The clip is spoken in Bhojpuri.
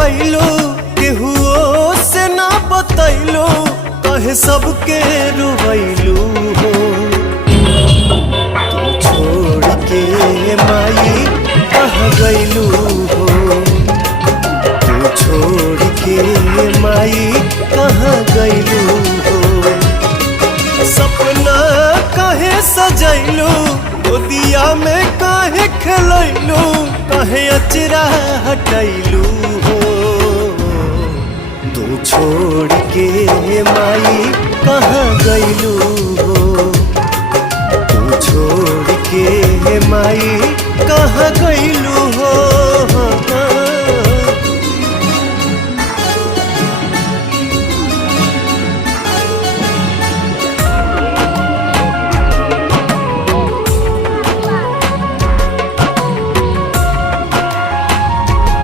कैलो केहुओ से ना बतैलो कहे सबके रुवैलू हो। तू छोड़ के माई कहाँ गैलू हो। तू छोड़ के माई कहाँ गैलू हो। सपना काहे सजैलू गोदिया में काहे खेलैलू काहे अचरा हटैलू हो। तू छोड़ के माई कहाँ गैलू हो। तू छोड़ के माई कहाँ गैलू हो।